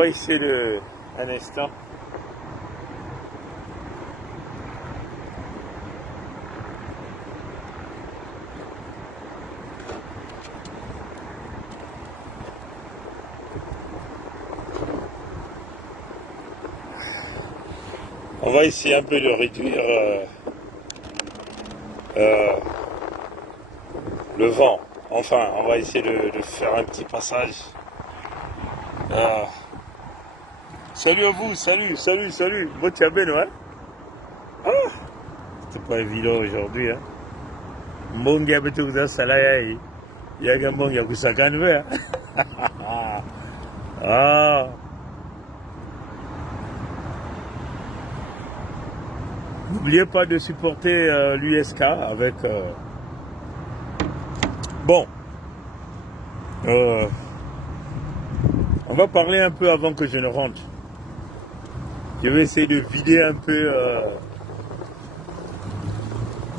va essayer de... Un instant. On va essayer un peu de réduire le vent. Enfin, on va essayer de faire un petit passage. Salut à vous, salut. Bon, tu as bien, ouais? Ah, c'est pas évident aujourd'hui, hein. Bon, il y a tout ça, ça là, il y a un bon, il y a tout ça, quand même. Ah. N'oubliez pas de supporter l'USK avec... Bon. On va parler un peu avant que je ne rentre. Je vais essayer de vider un peu...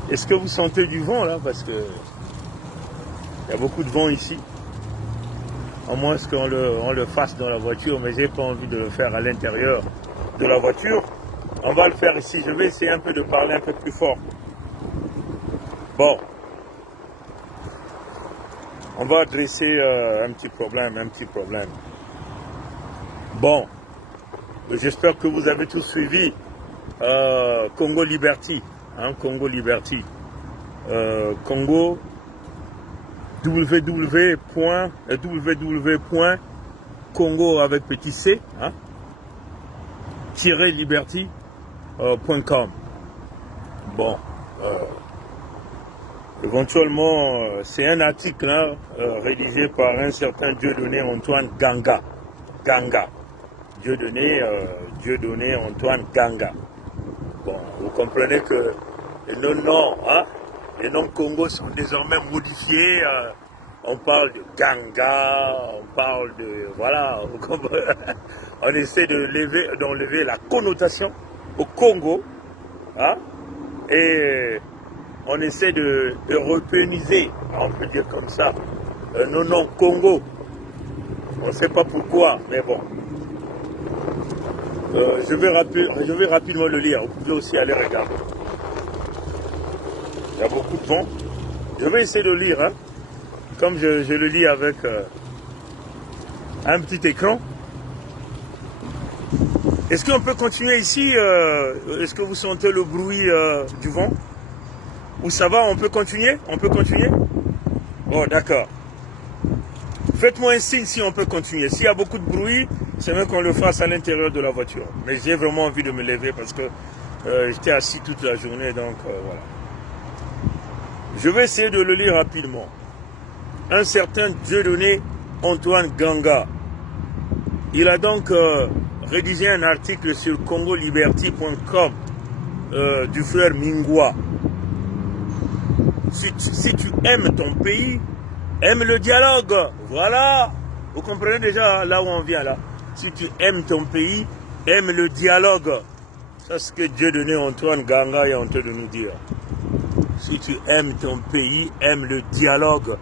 Est-ce que vous sentez du vent là? Parce que il y a beaucoup de vent ici. À moins qu'on le fasse dans la voiture, mais j'ai pas envie de le faire à l'intérieur de la voiture. On va le faire ici. Je vais essayer un peu de parler un peu plus fort. Bon. On va adresser un petit problème. Bon. J'espère que vous avez tous suivi Congo Liberty. Hein, Congo Liberty. Congo www.congo avec petit c, hein, liberty.com. Bon, éventuellement, c'est un article hein, rédigé par un certain Dieudonné Antoine Ganga. Dieudonné Antoine Ganga. Bon, vous comprenez que les noms, hein, les noms Congo sont désormais modifiés. On parle de Ganga, on parle de... Voilà, on essaie d'enlever la connotation au Congo, hein, et on essaie de européaniser, on peut dire comme ça, nos noms Congo. On ne sait pas pourquoi, mais bon. Je vais rapidement le lire, vous pouvez aussi aller regarder. Il y a beaucoup de vent. Je vais essayer de lire, hein, comme je le lis avec un petit écran. Est-ce qu'on peut continuer ici? Est-ce que vous sentez le bruit du vent? Ou ça va, on peut continuer? Bon, d'accord. Faites-moi un signe si on peut continuer. S'il y a beaucoup de bruit, c'est mieux qu'on le fasse à l'intérieur de la voiture. Mais j'ai vraiment envie de me lever parce que j'étais assis toute la journée, donc voilà. Je vais essayer de le lire rapidement. Un certain Dieudonné Antoine Ganga. Il a donc rédigé un article sur congoliberty.com du frère Mingwa. Si tu aimes ton pays, aime le dialogue. Voilà. Vous comprenez déjà là où on vient là. Si tu aimes ton pays, aime le dialogue. C'est ce que Dieudonné Antoine Ganga est en train de nous dire. Si tu aimes ton pays, aime le dialogue.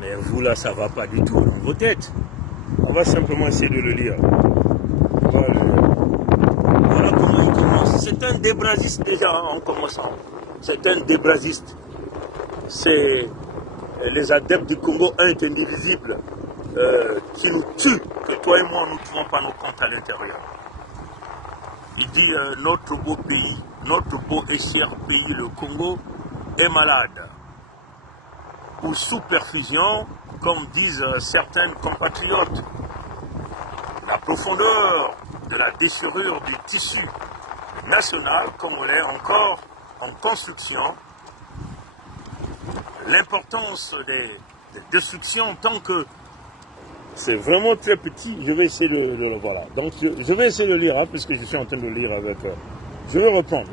Mais vous là, ça va pas du tout dans vos têtes. On va simplement essayer de le lire. Voilà comment il commence. C'est un débrasiste déjà en commençant. C'est un débrasiste. C'est les adeptes du Congo indivisibles qui nous tuent, que toi et moi nous ne trouvons pas nos comptes à l'intérieur. Il dit notre beau pays, notre beau et cher pays, le Congo, est malade. Ou sous perfusion, comme disent certains compatriotes. La profondeur de la déchirure du tissu national congolais encore en construction. L'importance des destructions tant que c'est vraiment très petit, je vais essayer de le voir là. Donc je vais essayer de lire, hein, puisque je suis en train de lire avec... je vais reprendre.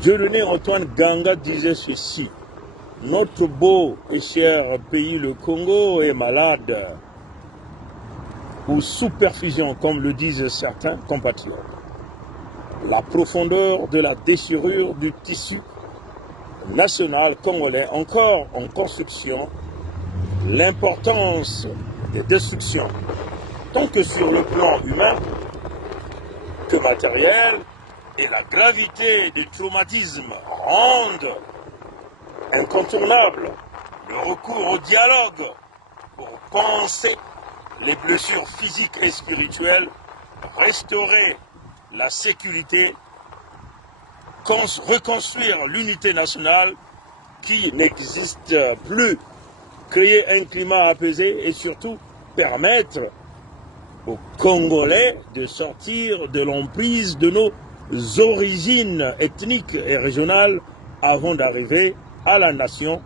Dieudonné Antoine Ganga disait ceci. Notre beau et cher pays, le Congo, est malade. Ou sous perfusion, comme le disent certains compatriotes. La profondeur de la déchirure du tissu national congolais, encore en construction, l'importance des destructions, tant que sur le plan humain que matériel, et la gravité des traumatismes rendent incontournable le recours au dialogue pour penser les blessures physiques et spirituelles, restaurer la sécurité, reconstruire l'unité nationale qui n'existe plus, créer un climat apaisé et surtout permettre aux Congolais de sortir de l'emprise de nos origines ethniques et régionales avant d'arriver à la nation,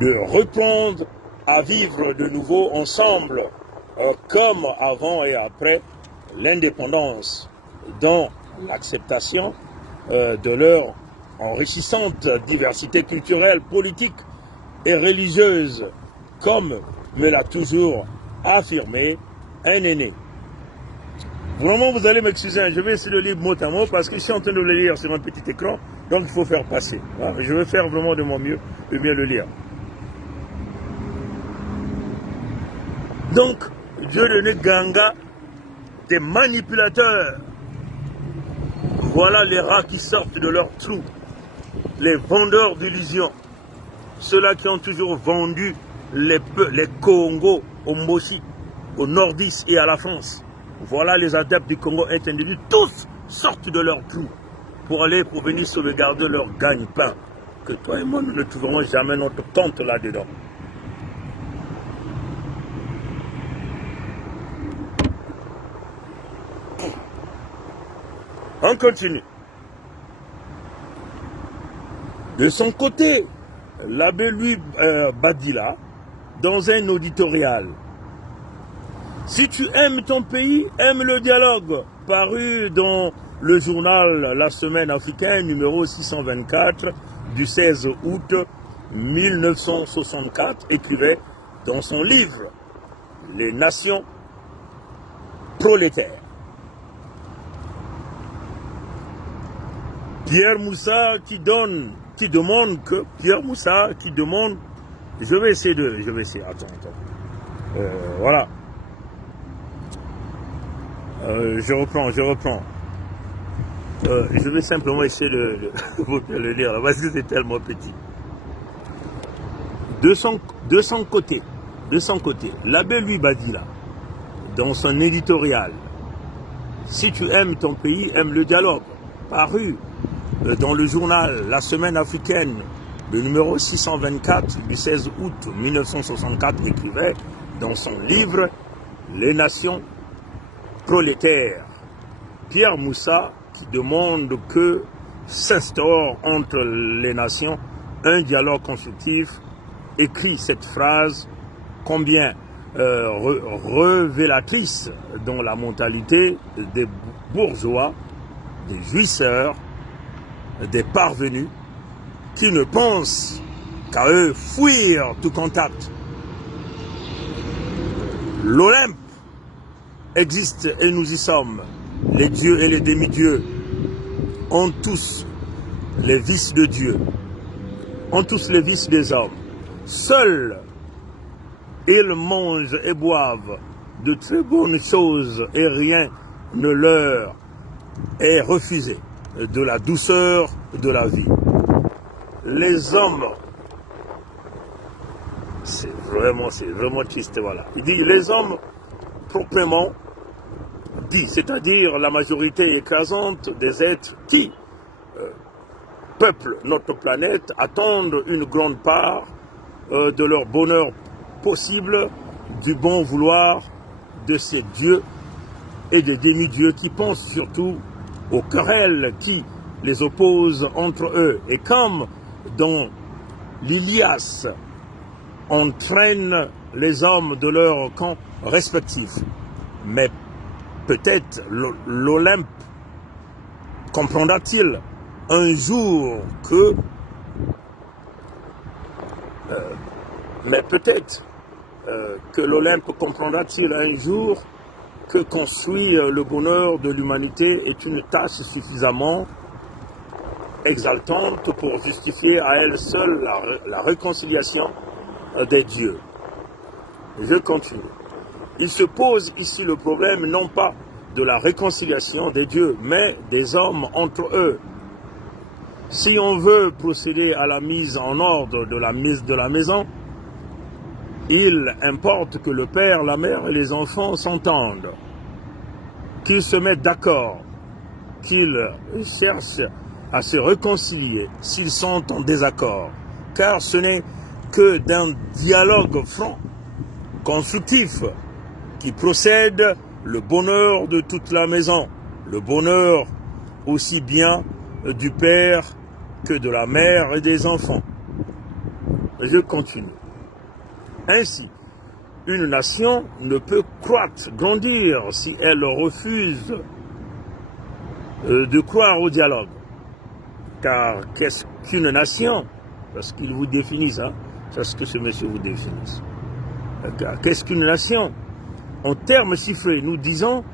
de reprendre à vivre de nouveau ensemble comme avant et après l'indépendance, dans l'acceptation de leur enrichissante diversité culturelle, politique et religieuse, comme me l'a toujours affirmé un aîné. Vraiment, vous allez m'excuser, je vais essayer de lire mot à mot parce que je suis en train de le lire sur un petit écran, donc il faut faire passer. Voilà, je vais faire vraiment de mon mieux de bien le lire. Donc, Dieu donné Ganga, des manipulateurs. Voilà les rats qui sortent de leur trou, les vendeurs d'illusions, ceux-là qui ont toujours vendu les Congo au Mboshi, au Nordiste et à la France. Voilà les adeptes du Congo internédus, tous sortent de leur trou pour venir sauvegarder leur gagne-pain. Que toi et moi, nous ne trouverons jamais notre compte là-dedans. On continue. De son côté, l'abbé Louis Badila, dans un auditorial, si tu aimes ton pays, aime le dialogue, paru dans le journal La Semaine africaine, numéro 624, du 16 août 1964, écrivait dans son livre « Les nations prolétaires ». Pierre Moussa qui demande, je vais essayer, attends, voilà. Je reprends. Je vais simplement essayer de le lire, parce que c'est tellement petit. De son côté, l'abbé Louis Badila, dans son éditorial, si tu aimes ton pays, aime le dialogue, paru dans le journal La Semaine africaine, le numéro 624 du 16 août 1964, écrivait dans son livre « Les nations prolétaires ». Pierre Moussa qui demande que s'instaure entre les nations un dialogue constructif, écrit cette phrase combien révélatrice dans la mentalité des bourgeois, des jouisseurs, des parvenus qui ne pensent qu'à eux fuir tout contact. L'Olympe existe et nous y sommes. Les dieux et les demi-dieux ont tous les vices de Dieu, ont tous les vices des hommes. Seuls, ils mangent et boivent de très bonnes choses et rien ne leur est refusé de la douceur de la vie. Les hommes, c'est vraiment triste, voilà. Il dit les hommes proprement dit, c'est-à-dire la majorité écrasante des êtres qui peuplent notre planète, attendent une grande part de leur bonheur possible, du bon vouloir de ces dieux et des demi-dieux qui pensent surtout aux querelles qui les opposent entre eux. Et comme dans l'Ilias entraîne les hommes de leur camp respectif, mais peut-être l'Olympe comprendra-t-il un jour que l'Olympe comprendra-t-il un jour que construire le bonheur de l'humanité est une tâche suffisamment exaltante pour justifier à elle seule la réconciliation des dieux. Je continue. Il se pose ici le problème non pas de la réconciliation des dieux, mais des hommes entre eux. Si on veut procéder à la mise en ordre de la maison, il importe que le père, la mère et les enfants s'entendent, qu'ils se mettent d'accord, qu'ils cherchent à se réconcilier s'ils sont en désaccord, car ce n'est que d'un dialogue franc, constructif, qui procède le bonheur de toute la maison, le bonheur aussi bien du père que de la mère et des enfants. Je continue. Ainsi, une nation ne peut croître, grandir si elle refuse de croire au dialogue. Car qu'est-ce qu'une nation? Parce qu'ils vous définissent, hein? C'est ce que ce monsieur vous définisse. Qu'est-ce qu'une nation? En termes chiffrés, nous disons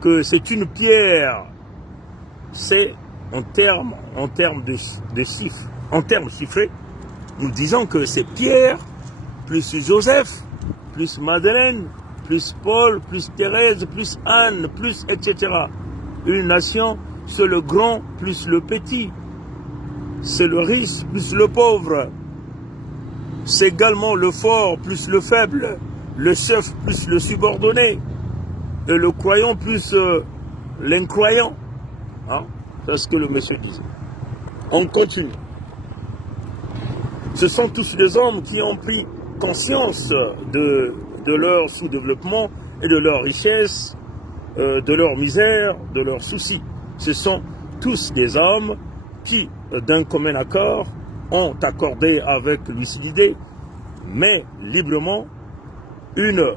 que c'est une pierre. C'est en termes de chiffres. En termes chiffrés, nous disons que c'est Pierre, plus Joseph, plus Madeleine, plus Paul, plus Thérèse, plus Anne, plus etc. Une nation, c'est le grand plus le petit. C'est le riche plus le pauvre. C'est également le fort plus le faible. Le chef plus le subordonné. Et le croyant plus l'incroyant. Hein? C'est ce que le monsieur disait. On continue. Ce sont tous des hommes qui ont pris conscience de leur sous-développement et de leur richesse, de leur misère, de leurs soucis. Ce sont tous des hommes qui, d'un commun accord, ont accordé avec lucidité, mais librement, une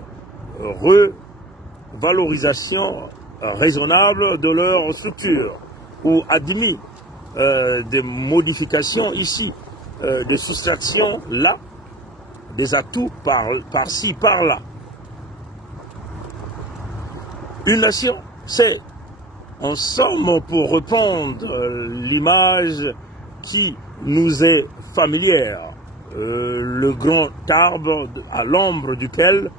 revalorisation raisonnable de leur structure, ou admis des modifications ici, des soustractions là, des atouts par-ci, par-là. Une nation, c'est, en somme, pour reprendre l'image qui nous est familière, le grand arbre à l'ombre duquel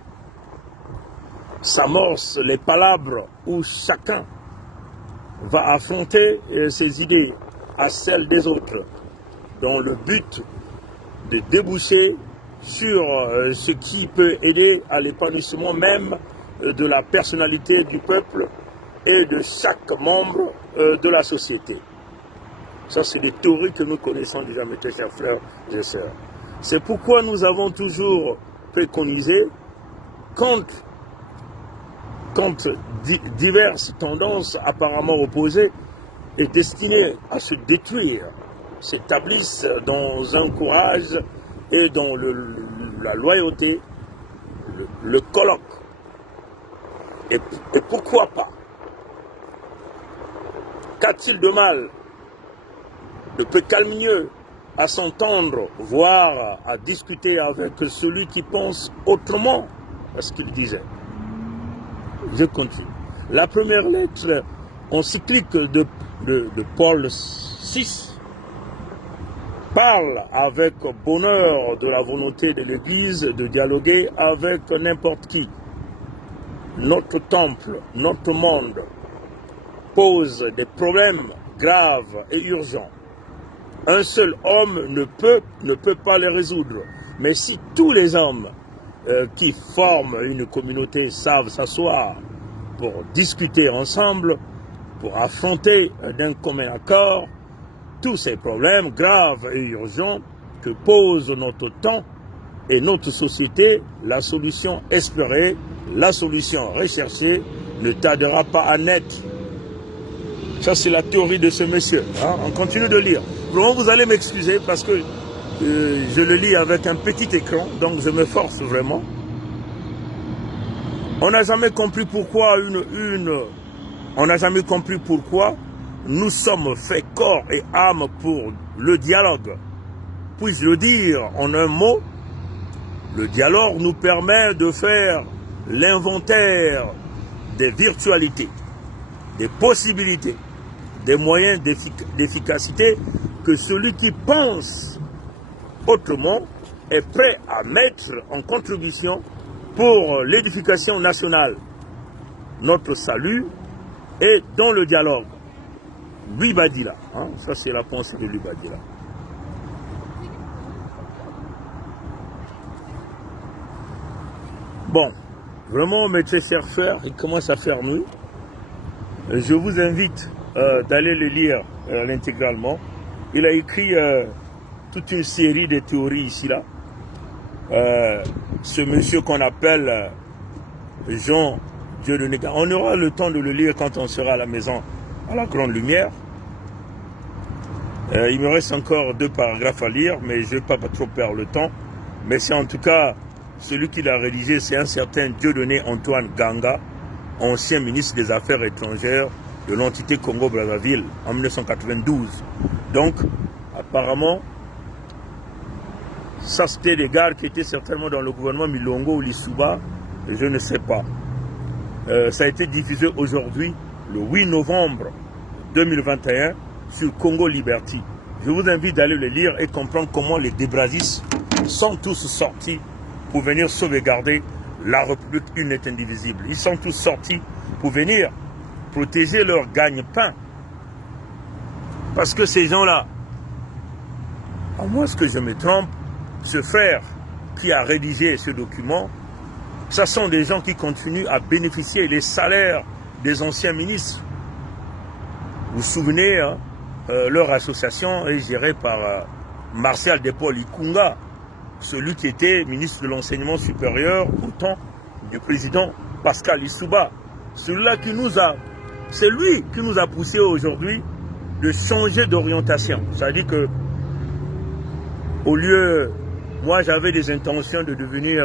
s'amorcent les palabres où chacun va affronter ses idées à celles des autres, dans le but de déboucher sur ce qui peut aider à l'épanouissement même de la personnalité du peuple et de chaque membre de la société. Ça, c'est des théories que nous connaissons déjà, mes chers frères et sœurs. C'est pourquoi nous avons toujours préconisé, contre diverses tendances apparemment opposées et destinées à se détruire, s'établissent dans un courage et dans la loyauté, le colloque. Et pourquoi pas? Qu'a-t-il de mal? Ne peut-il mieux à s'entendre, voire à discuter avec celui qui pense autrement à ce qu'il disait? Je continue. La première lettre encyclique de Paul VI parle avec bonheur de la volonté de l'Église de dialoguer avec n'importe qui. Notre temple, notre monde pose des problèmes graves et urgents. Un seul homme ne peut pas les résoudre. Mais si tous les hommes qui forment une communauté savent s'asseoir pour discuter ensemble, pour affronter d'un commun accord tous ces problèmes graves et urgents que pose notre temps et notre société, la solution espérée, la solution recherchée ne tardera pas à naître. Ça, c'est la théorie de ce monsieur. Hein? On continue de lire. Vraiment, vous allez m'excuser parce que je le lis avec un petit écran, donc je me force vraiment. On n'a jamais compris pourquoi on n'a jamais compris pourquoi nous sommes faits corps et âme pour le dialogue. Puis-je le dire en un mot, le dialogue nous permet de faire l'inventaire des virtualités, des possibilités, des moyens d'efficacité que celui qui pense autrement est prêt à mettre en contribution pour l'édification nationale. Notre salut est dans le dialogue. Louis Badila, hein, ça c'est la pensée de Louis Badila. Bon, vraiment mes très chers frères, il commence à faire nuit. Je vous invite d'aller le lire l'intégralement. Il a écrit toute une série de théories ici là. Ce monsieur qu'on appelle Jean Dieudonné Ganga. On aura le temps de le lire quand on sera à la maison à la grande lumière. Il me reste encore 2 paragraphes à lire, mais je ne vais pas trop perdre le temps. Mais c'est en tout cas, celui qui l'a rédigé, c'est un certain Dieudonné Antoine Ganga, ancien ministre des Affaires étrangères de l'entité Congo-Brazzaville en 1992. Donc, apparemment, ça c'était des gars qui étaient certainement dans le gouvernement Milongo ou Lissouba, je ne sais pas. Ça a été diffusé aujourd'hui, le 8 novembre 2021, sur Congo Liberty. Je vous invite d'aller le lire et comprendre comment les débrazistes sont tous sortis pour venir sauvegarder la République une et indivisible. Ils sont tous sortis pour venir protéger leur gagne-pain. Parce que ces gens-là, à moins que je me trompe, ce frère qui a rédigé ce document, ce sont des gens qui continuent à bénéficier des salaires des anciens ministres. Vous vous souvenez, hein, leur association est gérée par Martial Depol Ikunga, celui qui était ministre de l'enseignement supérieur au temps du président Pascal Lissouba. Celui-là qui nous a, c'est lui qui nous a poussé aujourd'hui de changer d'orientation. C'est-à-dire que, au lieu, moi j'avais des intentions de devenir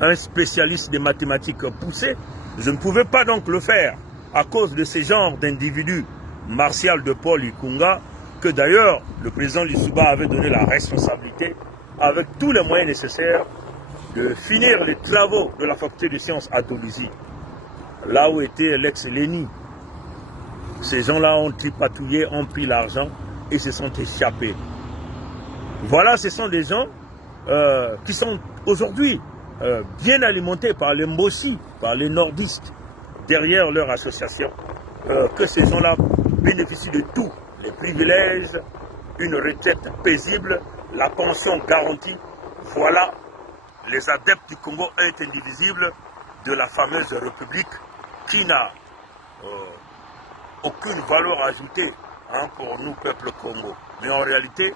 un spécialiste des mathématiques poussées, je ne pouvais pas donc le faire à cause de ces genres d'individus, Martial Depol Ikunga, que d'ailleurs le président Lissouba avait donné la responsabilité, avec tous les moyens nécessaires, de finir les travaux de la faculté de sciences à Tolizy, là où était l'ex-Léni. Ces gens-là ont tripatouillé, ont pris l'argent et se sont échappés. Voilà, ce sont des gens qui sont aujourd'hui bien alimentés par les Mbossi, par les nordistes, derrière leur association, que ces gens-là bénéficient de tout, les privilèges, une retraite paisible, la pension garantie. Voilà les adeptes du Congo est indivisible de la fameuse République qui n'a aucune valeur ajoutée, hein, pour nous, peuple Congo. Mais en réalité,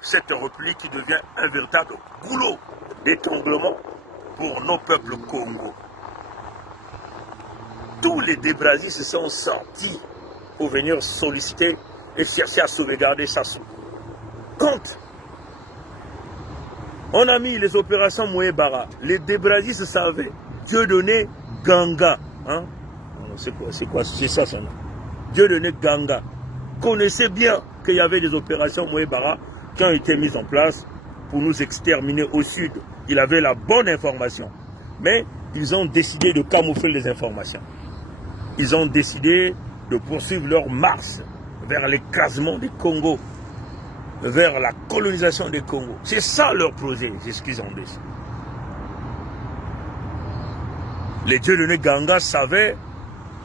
cette République qui devient un véritable goulot d'étranglement pour nos peuples Congo. Tous les débrazistes se sont sortis pour venir solliciter et chercher à sauvegarder Sassou. Quand on a mis les opérations Mouébara, les débrazistes savaient, Dieudonné Ganga, hein? C'est quoi, c'est ça son nom. Dieudonné Ganga connaissait bien qu'il y avait des opérations Mouébara qui ont été mises en place pour nous exterminer au sud. Il avait la bonne information, mais ils ont décidé de camoufler les informations. Ils ont décidé de poursuivre leur marche vers l'écrasement des Congos, vers la colonisation des Congos. C'est ça leur projet, c'est ce qu'ils ont décidé. Les Dieudonné Ganga savaient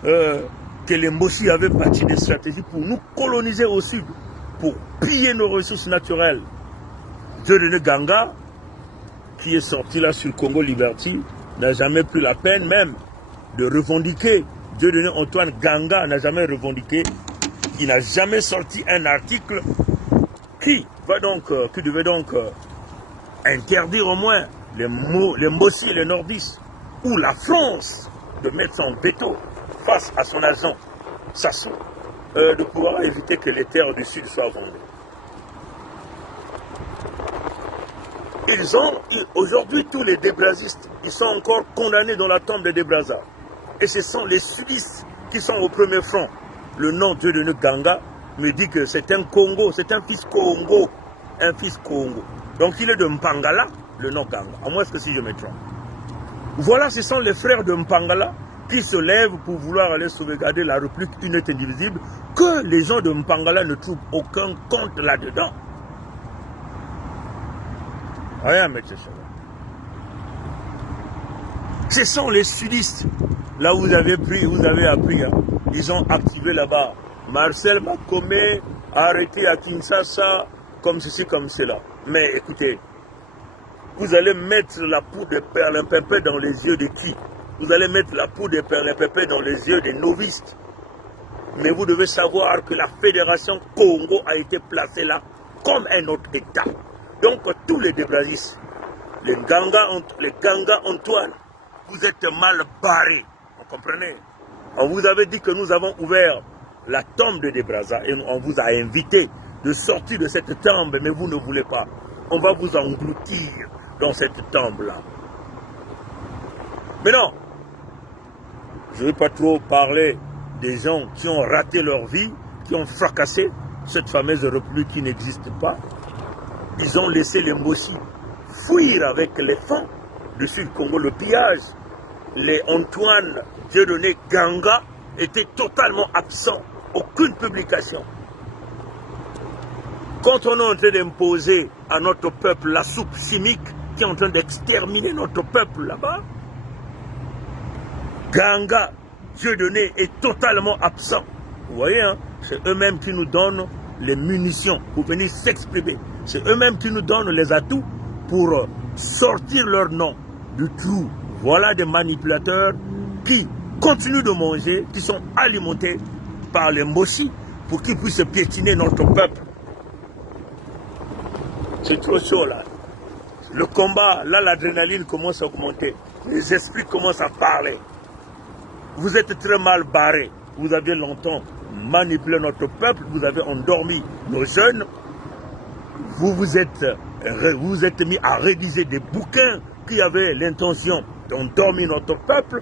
que les Mbossi avaient bâti des stratégies pour nous coloniser au sud, pour piller nos ressources naturelles. Dieudonné Ganga, qui est sorti là sur Congo Liberty, n'a jamais pris la peine même de revendiquer. Dieudonné Antoine Ganga n'a jamais revendiqué. Il n'a jamais sorti un article qui devait donc interdire au moins les Mbossi et les nordistes, ou la France de mettre son veto face à son agent Sassou, de pouvoir éviter que les terres du Sud soient vendues. Aujourd'hui, tous les débrazistes, ils sont encore condamnés dans la tombe des Débrazas. Et ce sont les sudistes qui sont au premier front. Le nom de Dieudonné Ganga me dit que c'est un Congo, c'est un fils Congo. Un fils Congo. Donc il est de Mpangala, le nom Ganga. À moins que si je me trompe. Voilà, ce sont les frères de Mpangala qui se lèvent pour vouloir aller sauvegarder la République unite indivisible, que les gens de Mpangala ne trouvent aucun compte là-dedans. Rien, M. Chebet. Ce sont les sudistes. Là, vous avez appris, hein. Ils ont activé là-bas. Marcel Makome arrêté à Kinshasa, comme ceci, comme cela. Mais écoutez, vous allez mettre la poudre de perlimpinpin dans les yeux de qui? Vous allez mettre la poudre de perlimpinpin dans les yeux des novices. Mais vous devez savoir que la Fédération Congo a été placée là comme un autre État. Donc tous les Débrazis, les Ganga Antoine, vous êtes mal barrés. Vous comprenez? On vous avait dit que nous avons ouvert la tombe de Débrazza et on vous a invité de sortir de cette tombe, mais vous ne voulez pas. On va vous engloutir dans cette tombe-là. Mais non, je ne vais pas trop parler des gens qui ont raté leur vie, qui ont fracassé cette fameuse république qui n'existe pas. Ils ont laissé les Mbossi fuir avec les fonds du Sud-Congo, le pillage. Les Antoine Dieudonné Ganga étaient totalement absents, aucune publication. Quand on est en train d'imposer à notre peuple la soupe chimique qui est en train d'exterminer notre peuple là-bas, Ganga Dieudonné est totalement absent. Vous voyez, hein, c'est eux-mêmes qui nous donnent les munitions pour venir s'exprimer. C'est eux-mêmes qui nous donnent les atouts pour sortir leur nom du trou. Voilà des manipulateurs qui continuent de manger, qui sont alimentés par les Mbossi pour qu'ils puissent piétiner notre peuple. C'est trop chaud là. Le combat, là l'adrénaline commence à augmenter. Les esprits commencent à parler. Vous êtes très mal barrés. Vous avez longtemps manipulé notre peuple, vous avez endormi nos jeunes. Vous vous êtes mis à rédiger des bouquins qui avaient l'intention d'endormir notre peuple.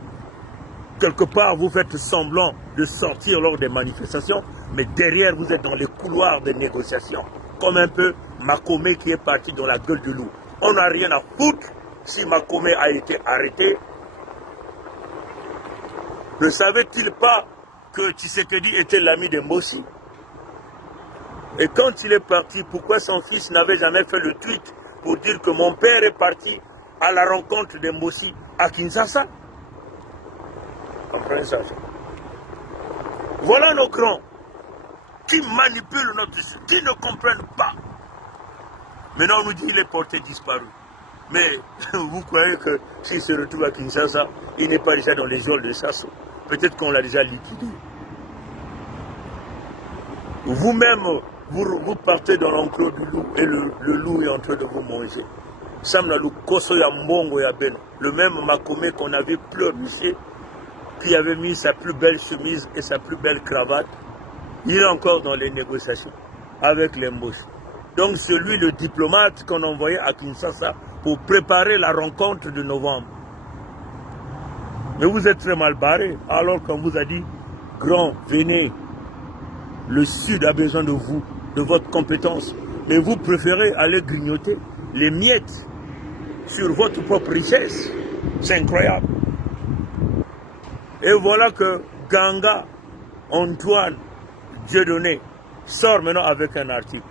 Quelque part, vous faites semblant de sortir lors des manifestations, mais derrière, vous êtes dans les couloirs des négociations. Comme un peu Makome qui est parti dans la gueule du loup. On n'a rien à foutre si Makome a été arrêté. Ne savait-il pas que Tshisekedi était l'ami de Mbossi? Et quand il est parti, pourquoi son fils n'avait jamais fait le tweet pour dire que mon père est parti à la rencontre de Mbossi à Kinshasa? Comprenez ça? Voilà nos grands qui manipulent notre système, qui ne comprennent pas. Maintenant on nous dit qu'il est porté disparu. Mais vous croyez que s'il se retrouve à Kinshasa, il n'est pas déjà dans les geôles de Sasso? Peut-être qu'on l'a déjà liquidé. Vous-même, vous partez dans l'enclos du loup et le loup est en train de vous manger. Le même Makome qu'on avait pleurniché, qui avait mis sa plus belle chemise et sa plus belle cravate, il est encore dans les négociations avec les Mbossi. Donc c'est lui le diplomate qu'on envoyait à Kinshasa pour préparer la rencontre de novembre. Mais vous êtes très mal barré, alors qu'on vous a dit, grand, venez, le Sud a besoin de vous, de votre compétence. Mais vous préférez aller grignoter les miettes sur votre propre richesse. C'est incroyable. Et voilà que Ganga Antoine Dieudonné sort maintenant avec un article.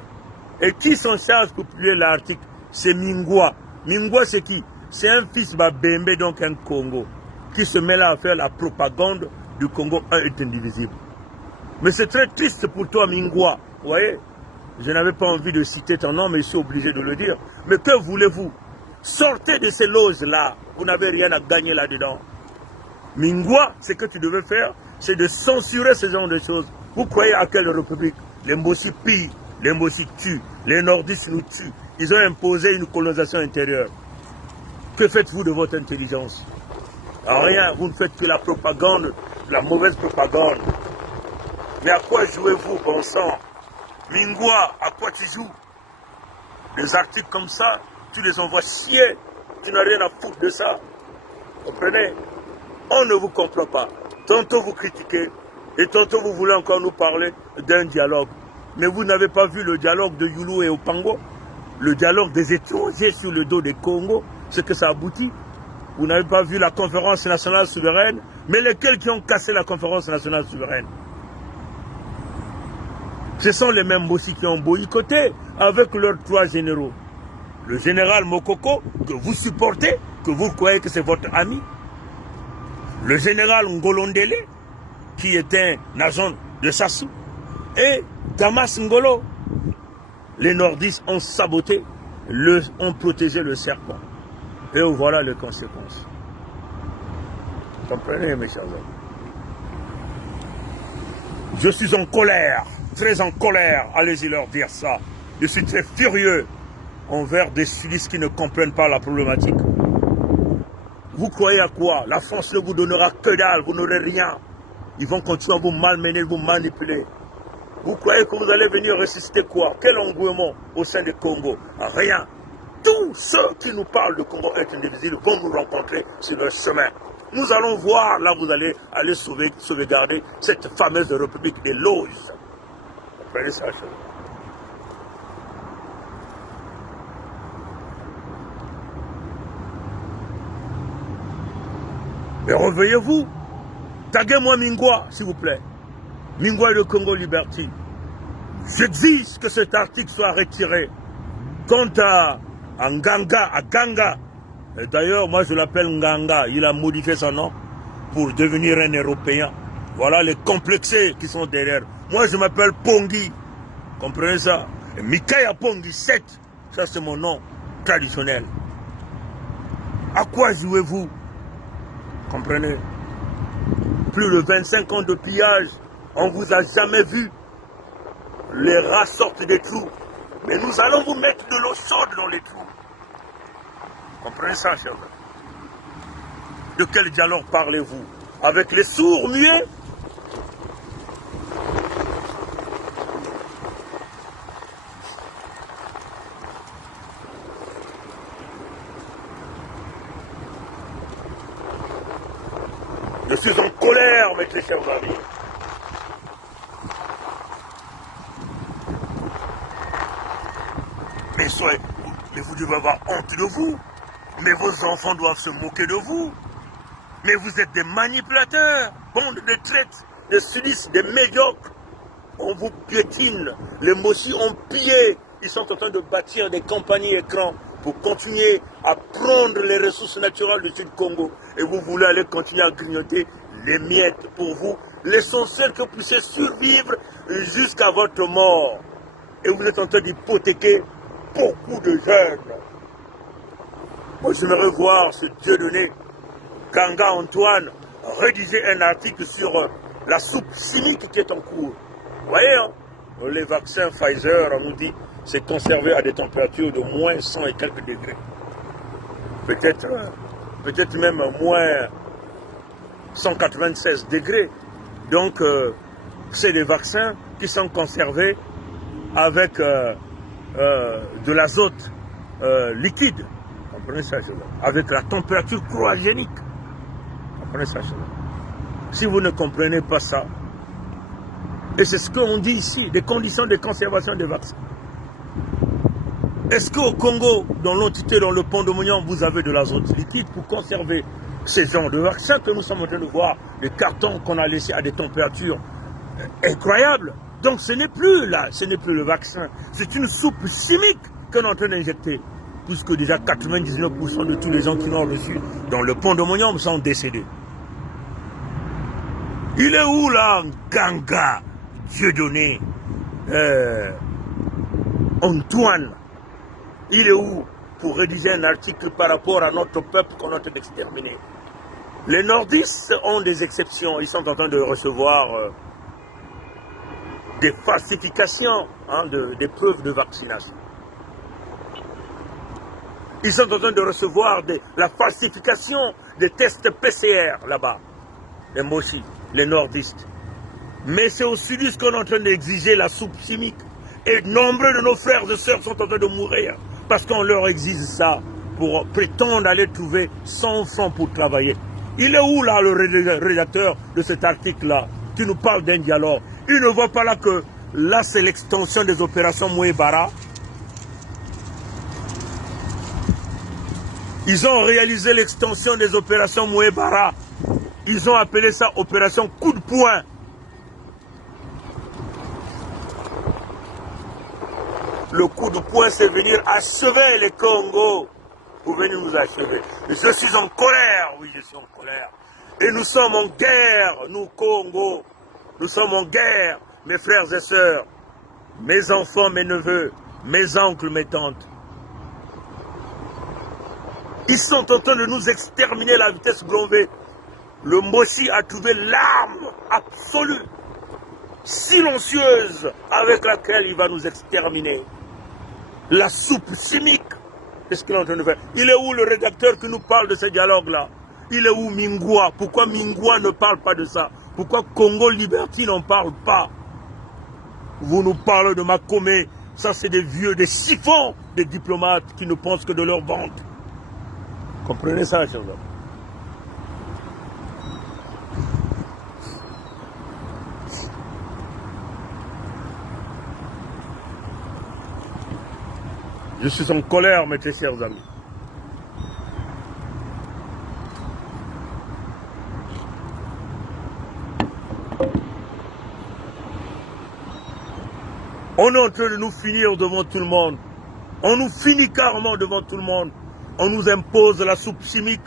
Et qui s'en charge pour publier l'article? C'est Mingwa. Mingwa, c'est qui? C'est un fils Babembe, donc un Congo, qui se met là à faire la propagande du Congo un est indivisible. Mais c'est très triste pour toi, Mingwa. Vous voyez, je n'avais pas envie de citer ton nom, mais je suis obligé de le dire. Mais que voulez-vous? Sortez de ces loges-là. Vous n'avez rien à gagner là-dedans. Mingwa, ce que tu devais faire, c'est de censurer ce genre de choses. Vous croyez à quelle république? Les Mbossi pillent, les Mbossi tuent, les nordistes nous tuent. Ils ont imposé une colonisation intérieure. Que faites-vous de votre intelligence? Rien, vous ne faites que la propagande, la mauvaise propagande. Mais à quoi jouez-vous, bon sang? Mingwa, à quoi tu joues? Des articles comme ça, tu les envoies chier. Tu n'as rien à foutre de ça. Comprenez? On ne vous comprend pas. Tantôt vous critiquez, et tantôt vous voulez encore nous parler d'un dialogue. Mais vous n'avez pas vu le dialogue de Yulu et Opango? Le dialogue des étrangers sur le dos des Congo, ce que ça aboutit? Vous n'avez pas vu la conférence nationale souveraine Mais lesquels qui ont cassé la conférence nationale souveraine? Ce sont les mêmes aussi qui ont boycotté avec leurs 3 généraux. Le général Mokoko, que vous supportez, que vous croyez que c'est votre ami. Le général Ngolondele, qui est un agent de Sassou. Et Damas Ngolo. Les nordistes ont saboté, ont protégé le serpent. Et voilà les conséquences. Comprenez, mes chers amis. Je suis en colère, très en colère. Allez-y leur dire ça. Je suis très furieux envers des sudistes qui ne comprennent pas la problématique. Vous croyez à quoi? La France ne vous donnera que dalle, vous n'aurez rien. Ils vont continuer à vous malmener, vous manipuler. Vous croyez que vous allez venir ressusciter quoi? Quel engouement au sein du Congo? Rien. Tous ceux qui nous parlent de Congo est indivisible vont nous rencontrer sur leur chemin. Nous allons voir, là vous allez sauvegarder cette fameuse république des loges. Vous comprenez ça, chose. Et réveillez-vous. Taguez-moi Mingwa, s'il vous plaît. Mingwa de Congo Liberty. J'exige que cet article soit retiré. Quant à Nganga, à Ganga, d'ailleurs, moi je l'appelle Nganga, il a modifié son nom pour devenir un Européen. Voilà les complexés qui sont derrière. Moi je m'appelle Pongi, comprenez ça? Et Mikaya Pongi 7, ça c'est mon nom traditionnel. À quoi jouez-vous? Comprenez? Plus de 25 ans de pillage, on ne vous a jamais vu. Les rats sortent des trous. Mais nous allons vous mettre de l'eau chaude dans les trous. Comprenez ça, chers amis? De quel dialogue parlez-vous? Avec les sourds muets? Je suis en colère, mes très chers amis. Mais vous devez avoir honte de vous. Mais vos enfants doivent se moquer de vous. Mais vous êtes des manipulateurs, bande de traites, des sudistes, des médiocres. On vous piétine. Les Mossi ont pillé. Ils sont en train de bâtir des compagnies écrans pour continuer à prendre les ressources naturelles du Sud-Congo. Et vous voulez aller continuer à grignoter les miettes pour vous. L'essentiel que vous puissiez survivre jusqu'à votre mort. Et vous êtes en train d'hypothéquer beaucoup de jeunes. Moi, j'aimerais voir ce Dieudonné, Ganga Antoine, rédiger un article sur la soupe chimique qui est en cours. Vous voyez, hein, les vaccins Pfizer, on nous dit, c'est conservé à des températures de moins 100 et quelques degrés. Peut-être même moins 196 degrés. Donc, c'est des vaccins qui sont conservés avec de l'azote liquide. Comprenez ça, avec la température cryogénique. Comprenez ça, si vous ne comprenez pas ça, et c'est ce qu'on dit ici, des conditions de conservation des vaccins. Est-ce qu'au Congo, dans l'entité, dans le pont de Mounian, vous avez de l'azote liquide pour conserver ces genres de vaccins que nous sommes en train de voir, des cartons qu'on a laissés à des températures incroyables? Donc ce n'est plus là, ce n'est plus le vaccin, c'est une soupe chimique qu'on est en train d'injecter. Puisque déjà 99% de tous les gens qui l'ont reçu dans le pont de Mounian sont décédés. Il est où là, Ganga, Dieudonné, Antoine? Il est où pour rédiger un article par rapport à notre peuple qu'on est en train d'exterminer? Les nordistes ont des exceptions, ils sont en train de recevoir des falsifications, hein, des preuves de vaccination. Ils sont en train de recevoir la falsification des tests PCR là-bas. Les Mossi, les nordistes. Mais c'est au sudiste qu'on est en train d'exiger la soupe chimique. Et nombreux de nos frères et sœurs sont en train de mourir. Parce qu'on leur exige ça pour prétendre aller trouver 100 francs pour travailler. Il est où là le rédacteur de cet article-là qui nous parle d'un dialogue? Il ne voit pas là que là c'est l'extension des opérations Mouébara. Ils ont réalisé l'extension des opérations Mouébara. Ils ont appelé ça opération coup de poing. Le coup de poing, c'est venir achever les Congos. Vous venez nous achever. Je suis en colère, oui, je suis en colère. Et nous sommes en guerre, nous Congo. Nous sommes en guerre, mes frères et sœurs, mes enfants, mes neveux, mes oncles, mes tantes. Ils sont en train de nous exterminer à la vitesse grand V. Le Mossi a trouvé l'arme absolue, silencieuse, avec laquelle il va nous exterminer. La soupe chimique. Qu'est-ce qu'il est en train de faire? Il est où le rédacteur qui nous parle de ce dialogue-là? Il est où Mingwa? Pourquoi Mingwa ne parle pas de ça? Pourquoi Congo Liberty n'en parle pas? Vous nous parlez de Makome. Ça, c'est des vieux, des chiffons, des diplomates qui ne pensent que de leur vente. Comprenez ça, chers amis? Je suis en colère, mes très chers amis. On est en train de nous finir devant tout le monde. On nous finit carrément devant tout le monde. On nous impose la soupe chimique.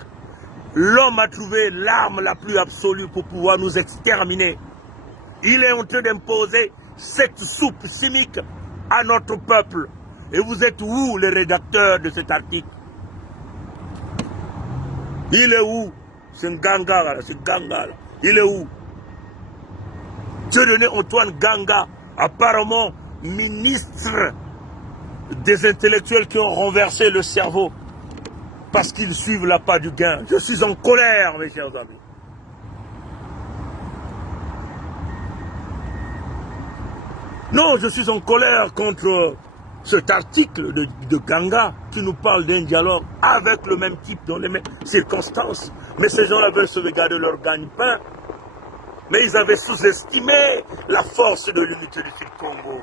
L'homme a trouvé l'arme la plus absolue pour pouvoir nous exterminer. Il est en train d'imposer cette soupe chimique à notre peuple. Et vous êtes où, les rédacteurs de cet article? Il est où? C'est un Ganga, là, c'est Ganga, là. Il est où? Dieudonné Antoine Ganga, apparemment ministre des intellectuels qui ont renversé le cerveau parce qu'ils suivent l'appât du gain. Je suis en colère, mes chers amis. Non, je suis en colère contre cet article de Ganga qui nous parle d'un dialogue avec le même type dans les mêmes circonstances. Mais ces gens-là veulent sauvegarder leur gagne-pain. Mais ils avaient sous-estimé la force de l'unité du Sud-Congo.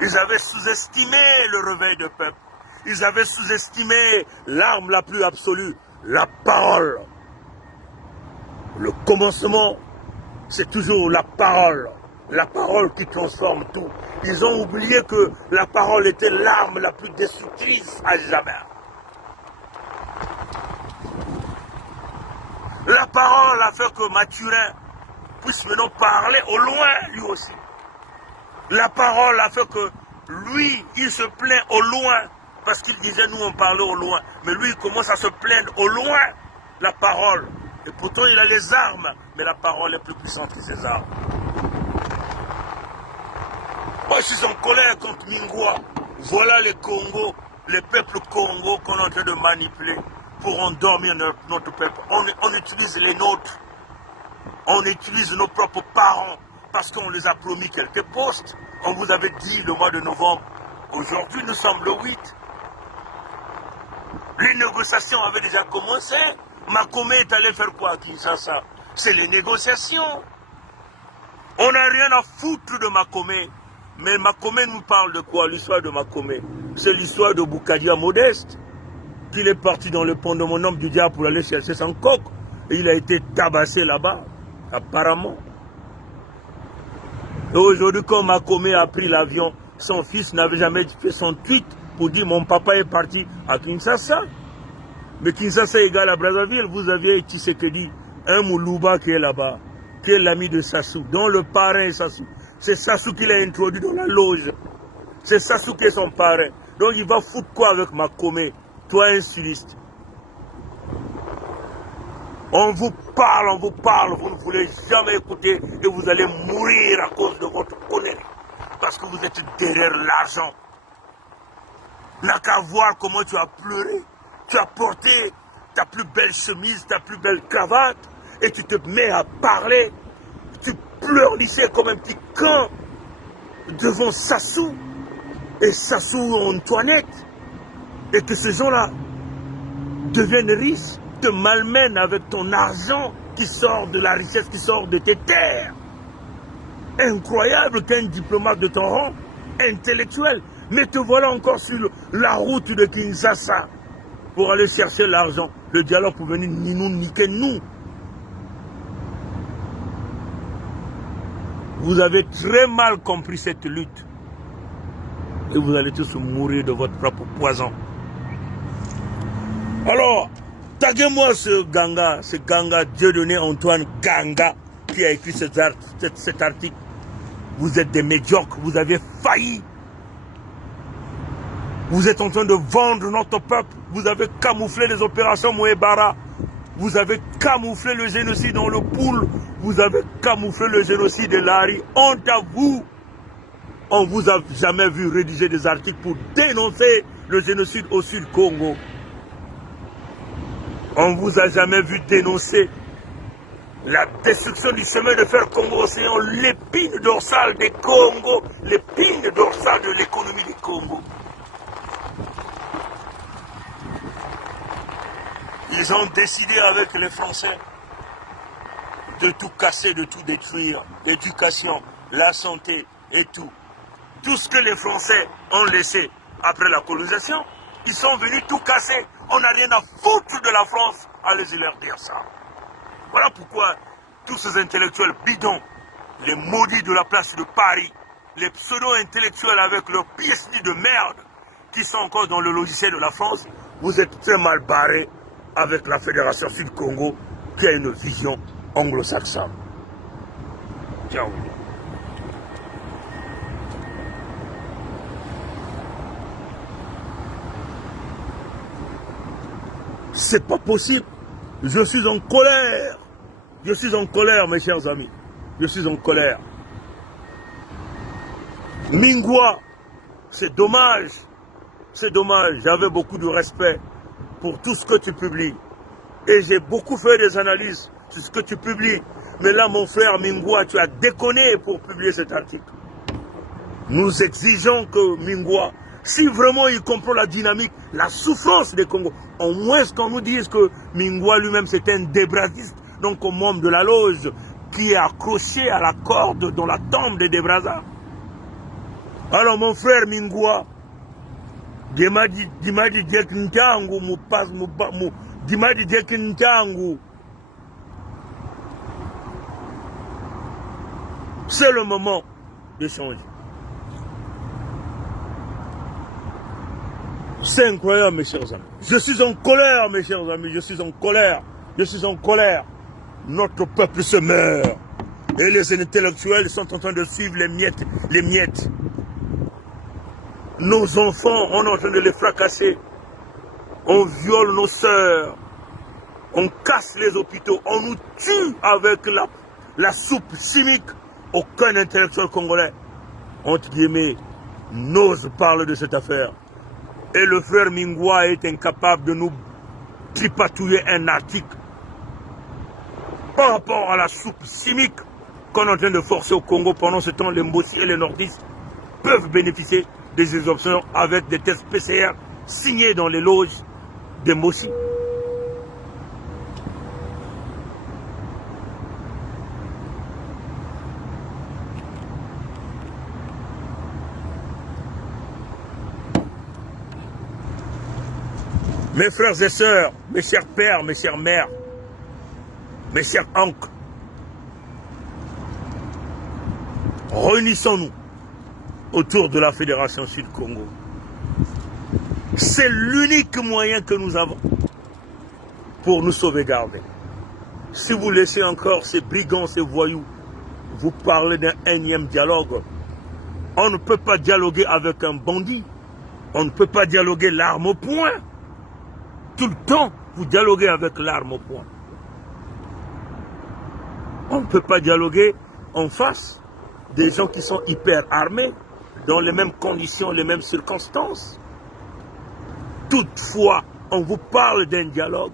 Ils avaient sous-estimé le réveil de peuple. Ils avaient sous-estimé l'arme la plus absolue, la parole. Le commencement, c'est toujours la parole. La parole qui transforme tout. Ils ont oublié que la parole était l'arme la plus destructrice à jamais. La parole a fait que Mathurin puisse maintenant parler au loin, lui aussi. La parole a fait que lui, il se plaint au loin, parce qu'il disait nous on parlait au loin. Mais lui, il commence à se plaindre au loin, la parole. Et pourtant, il a les armes, mais la parole est plus puissante que ses armes. Moi, je suis en colère contre Mingwa. Voilà les Congos, les peuples Congo qu'on est en train de manipuler pour endormir notre peuple. On utilise les nôtres. On utilise nos propres parents parce qu'on les a promis quelques postes. On vous avait dit le mois de novembre. Aujourd'hui, nous sommes le 8. Les négociations avaient déjà commencé. Makome est allé faire quoi à Kinshasa? C'est les négociations. On n'a rien à foutre de Makome. Mais Makome nous parle de quoi? L'histoire de Makome. C'est l'histoire de Boukadia Modeste. Qu'il est parti dans le pont de mon homme du diable pour aller chercher son coq. Et il a été tabassé là-bas, apparemment. Et aujourd'hui, quand Makome a pris l'avion, son fils n'avait jamais fait son tweet pour dire mon papa est parti à Kinshasa. Mais Kinshasa égale à Brazzaville, vous aviez Tshisekedi, un Moulouba qui est là-bas, qui est l'ami de Sassou, dont le parrain est Sassou. C'est Sassou qui l'a introduit dans la loge. C'est Sassou qui est son parrain. Donc il va foutre quoi avec Makome? Toi, un suliste. On vous parle, vous ne voulez jamais écouter et vous allez mourir à cause de votre connerie. Parce que vous êtes derrière l'argent. N'a qu'à voir comment tu as pleuré. Tu as porté ta plus belle chemise, ta plus belle cravate et tu te mets à parler. Tu pleurnichais comme un petit can devant Sassou et Sassou Antoinette. Et que ces gens-là deviennent riches, te malmènent avec ton argent qui sort de la richesse, qui sort de tes terres. Incroyable qu'un diplomate de ton rang, intellectuel, mais te voilà encore sur la route de Kinshasa pour aller chercher l'argent, le dialogue pour venir nous niquer nous. Vous avez très mal compris cette lutte. Et vous allez tous mourir de votre propre poison. Alors, taguez-moi ce Ganga, Dieudonné Antoine Ganga, qui a écrit cet article. Vous êtes des médiocres, vous avez failli. Vous êtes en train de vendre notre peuple. Vous avez camouflé les opérations Mouébara. Vous avez camouflé le génocide dans le Poul. Vous avez camouflé le génocide de Lari. Honte à vous. On vous a jamais vu rédiger des articles pour dénoncer le génocide au Sud Congo. On vous a jamais vu dénoncer la destruction du chemin de fer Congo-Océan, l'épine dorsale des Congo, l'épine dorsale de l'économie du Congo. Ils ont décidé avec les Français de tout casser, de tout détruire, l'éducation, la santé et tout. Tout ce que les Français ont laissé après la colonisation, ils sont venus tout casser. On n'a rien à foutre de la France. Allez-y leur dire ça. Voilà pourquoi tous ces intellectuels bidons, les maudits de la place de Paris, les pseudo-intellectuels avec leurs pièces de merde, qui sont encore dans le logiciel de la France, vous êtes très mal barrés avec la Fédération Sud-Congo qui a une vision anglo-saxonne. Ciao. C'est pas possible. Je suis en colère. Je suis en colère, mes chers amis. Je suis en colère. Mingwa, c'est dommage. C'est dommage. J'avais beaucoup de respect pour tout ce que tu publies. Et j'ai beaucoup fait des analyses sur ce que tu publies. Mais là, mon frère Mingwa, tu as déconné pour publier cet article. Nous exigeons que Mingwa, si vraiment il comprend la dynamique, la souffrance des Congos, au moins qu'on nous dise que Mingwa lui-même c'est un débraziste, donc au membre de la loge, qui est accroché à la corde dans la tombe des Débrazas. Alors mon frère Mingwa, Dimadi Diekintangu, Dimadi Diekintangu, c'est le moment de changer. C'est incroyable, mes chers amis. Je suis en colère, mes chers amis. Je suis en colère. Je suis en colère. Notre peuple se meurt. Et les intellectuels sont en train de suivre les miettes. Les miettes. Nos enfants, on est en train de les fracasser. On viole nos sœurs. On casse les hôpitaux. On nous tue avec la soupe chimique. Aucun intellectuel congolais, entre guillemets, n'ose parler de cette affaire. Et le frère Mingwa est incapable de nous tripatouiller un article par rapport à la soupe chimique qu'on est en train de forcer au Congo. Pendant ce temps, les Mbossi et les Nordistes peuvent bénéficier des exoptions avec des tests PCR signés dans les loges des Mbossi. Mes frères et sœurs, mes chers pères, mes chères mères, mes chers oncles, réunissons-nous autour de la Fédération Sud-Congo. C'est l'unique moyen que nous avons pour nous sauvegarder. Si vous laissez encore ces brigands, ces voyous, vous parler d'un énième dialogue, on ne peut pas dialoguer avec un bandit. On ne peut pas dialoguer l'arme au poing. Tout le temps, vous dialoguez avec l'arme au poing. On ne peut pas dialoguer en face des gens qui sont hyper armés, dans les mêmes conditions, les mêmes circonstances. Toutefois, on vous parle d'un dialogue.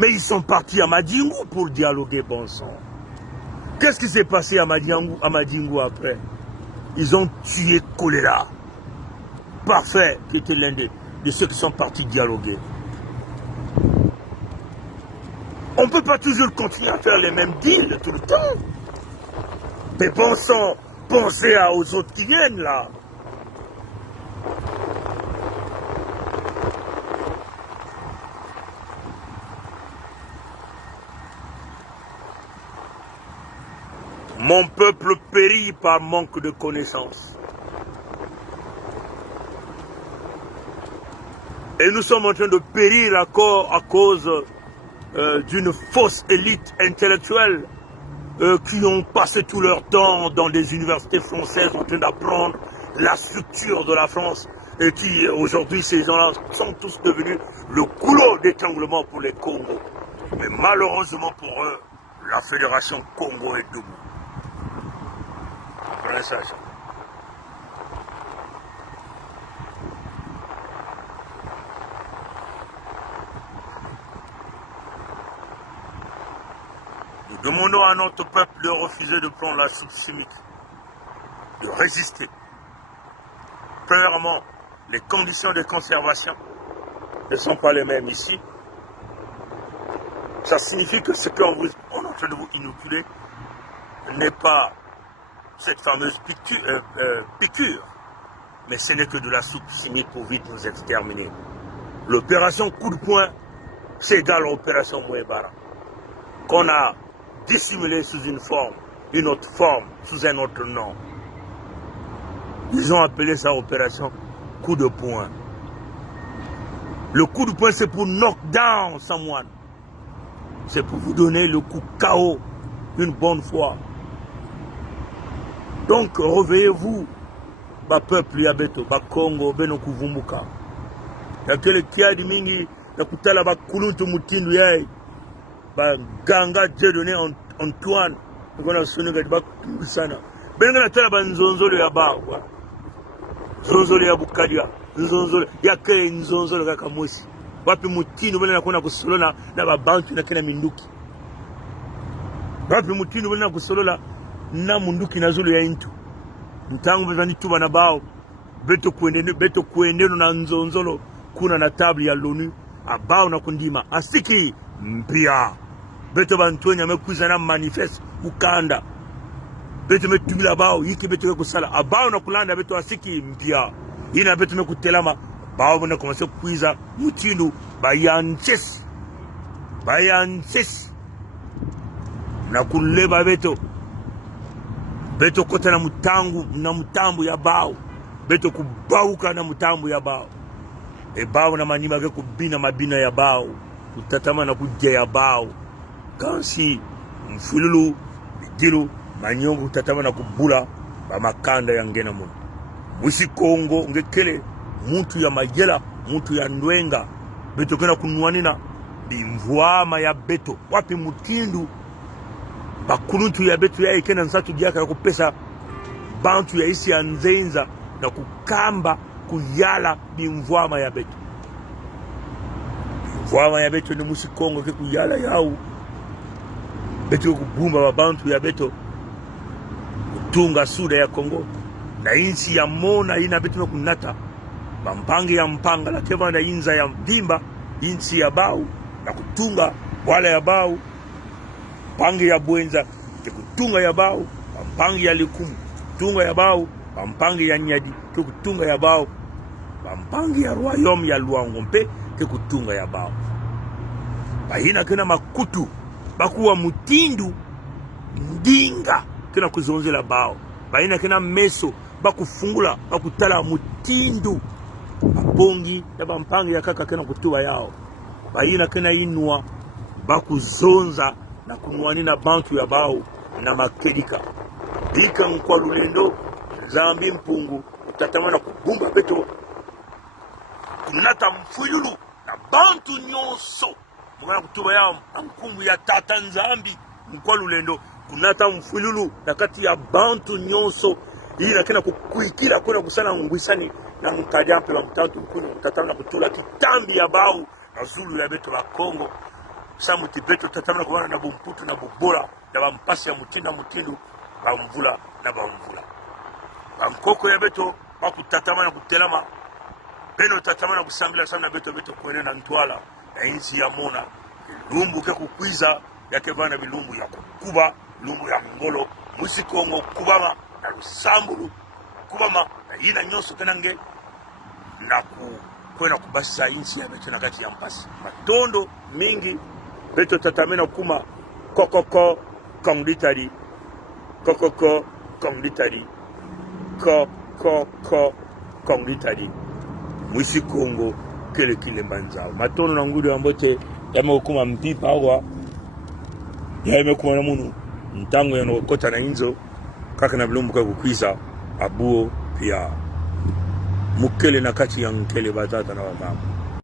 Mais ils sont partis à Madingu pour dialoguer, bon sang. Qu'est-ce qui s'est passé à Madingu après? Ils ont tué Choléra. Parfait, qui était l'un de ceux qui sont partis dialoguer. On ne peut pas toujours continuer à faire les mêmes deals tout le temps. Mais bon sang, pensez aux autres qui viennent là. Mon peuple périt par manque de connaissances. Et nous sommes en train de périr à cause d'une fausse élite intellectuelle qui ont passé tout leur temps dans des universités françaises en train d'apprendre la structure de la France et qui aujourd'hui ces gens-là sont tous devenus le goulot d'étranglement pour les Congos. Mais malheureusement pour eux, la Fédération Congo est debout. Prenez ça. Nous demandons à notre peuple de refuser de prendre la soupe chimique, de résister. Premièrement, les conditions de conservation ne sont pas les mêmes ici. Ça signifie que ce qu'on est en train de vous inoculer n'est pas cette fameuse piqûre, mais ce n'est que de la soupe chimique pour vite nous exterminer. L'opération coup de poing, c'est égal à l'opération Mouébara, qu'on a dissimulé sous une forme, une autre forme, sous un autre nom. Ils ont appelé ça opération coup de poing. Le coup de poing, c'est pour knock down someone. C'est pour vous donner le coup KO une bonne fois. Donc, réveillez-vous, ba peuple ya beto, ba Congo, beno kuvumbuka. Yakele kiadi mingi, na kutala ba kuluntu mutindu yai, ba ganga Dieudonné Antoine, ngona sunuga ba kusana. Beno na tala ba nzonzolo ya ba, nzonzolo ya bukadia, nzonzolo, yakele nzonzolo kaka mosi. Wapi mutindu beno na kuna kusolola na ba bantu na kena minduki. Wapi mutindu beno na kusolola na munduki na zulu ya intu. Ntangu bezani tuba na bao beto kuendeno na nzonzolo kuna na tabli ya l'ONU abao na kundima asiki mpia beto bantuenya mekuza na manifeste ukanda beto metubila bao yiki beto kusala abao na kulanda beto asiki mpia ina beto mekutelama bao na commencer kuiza mutindu bayanches na kuleba beto kota na mutambu ya bao. Beto kubauka na mutambu ya bao. E bao na manima ke kubina mabina ya bao. Kutatama na kujia ya bao. Kansi, mfululu, bidilu, manyongu kutatama na kubula ba makanda ya ngena munu. Mwisi Kongo ngekele mutu ya majela, mutu ya ndwenga. Beto kena kunuanina bimvuama ya beto. Wapi mutindu bakuluntu ya betu ya ikena nsatu diaka na kupesa bantu ya isi ya nzenza na kukamba kuyala bimvuama ya betu. Bimvuama ya betu ni musi Kongo ke kuyala yao. Betu kubumba wa bantu ya betu kutunga suda ya Kongo. Na insi ya mona ina betu na kunata. Bampangi ya mpanga la keva na inza ya dimba insi ya bau na kutunga wala ya bau. Pangi ya Bwenza, kutunga ya bao, pampangi ya Likumu, kutunga ya bao, pampangi ya Nyadi, kutunga ya bao, pampangi ya Royaume ya Luangompe, kutunga ya bao. Bahina kena makutu, bakuwa mutindu, ndinga, kena kuzonzela bao. Bahina kena meso, bakufungula, bakutala mutindu, bapongi, ya pampangi ya kaka kena kutuwa yao. Bahina kena inua, bakuzonza, na kunwani na bantu ya bao na makedika dika mkwa lulendo zambi mpungu utatamana kubumba beto kunata mfuyulu na bantu nyonso mwana kutuba ya mkumbu ya tata nzambi mkwa lulendo kunata mfuyulu na kati ya bantu nyonso hii na kena kukuikira kuna kusana ngwisani na mkajampe wa mtatu mkuni utatamana kutula kitambi ya bao na zulu ya beto la Kongo. Samuti beto tatamana kuwana na bumputu na bubola na bampasi ya mutinda mutindu bamvula na bamvula. Bamkoko ya beto bakutatamana kutelama beno tatamana kusambila sana beto kwene na ntwala na insi ya mona lumbu ke kukwiza yake vana bilumbu ya kukuba lumbu ya ngolo musi Kongo kubama na lusambulu kubama na yina nyoso kenange na kwena kubasa insi ya beto na kati ya mpasi matondo mingi beto tatamena kuma kokoko kongditari Kokoko, Kongitari. Ko, Kongitari. Mwisi Kongo, kele kile manzao. Matono na ngudu ambote, yame ukuma mpipa awa. Yame ukuma na munu. Ntango ya nokota na inzo. Kaka na bilumbuka kukwisa. Abuo, pia. Mukele na kati ya nkele batata na wamama.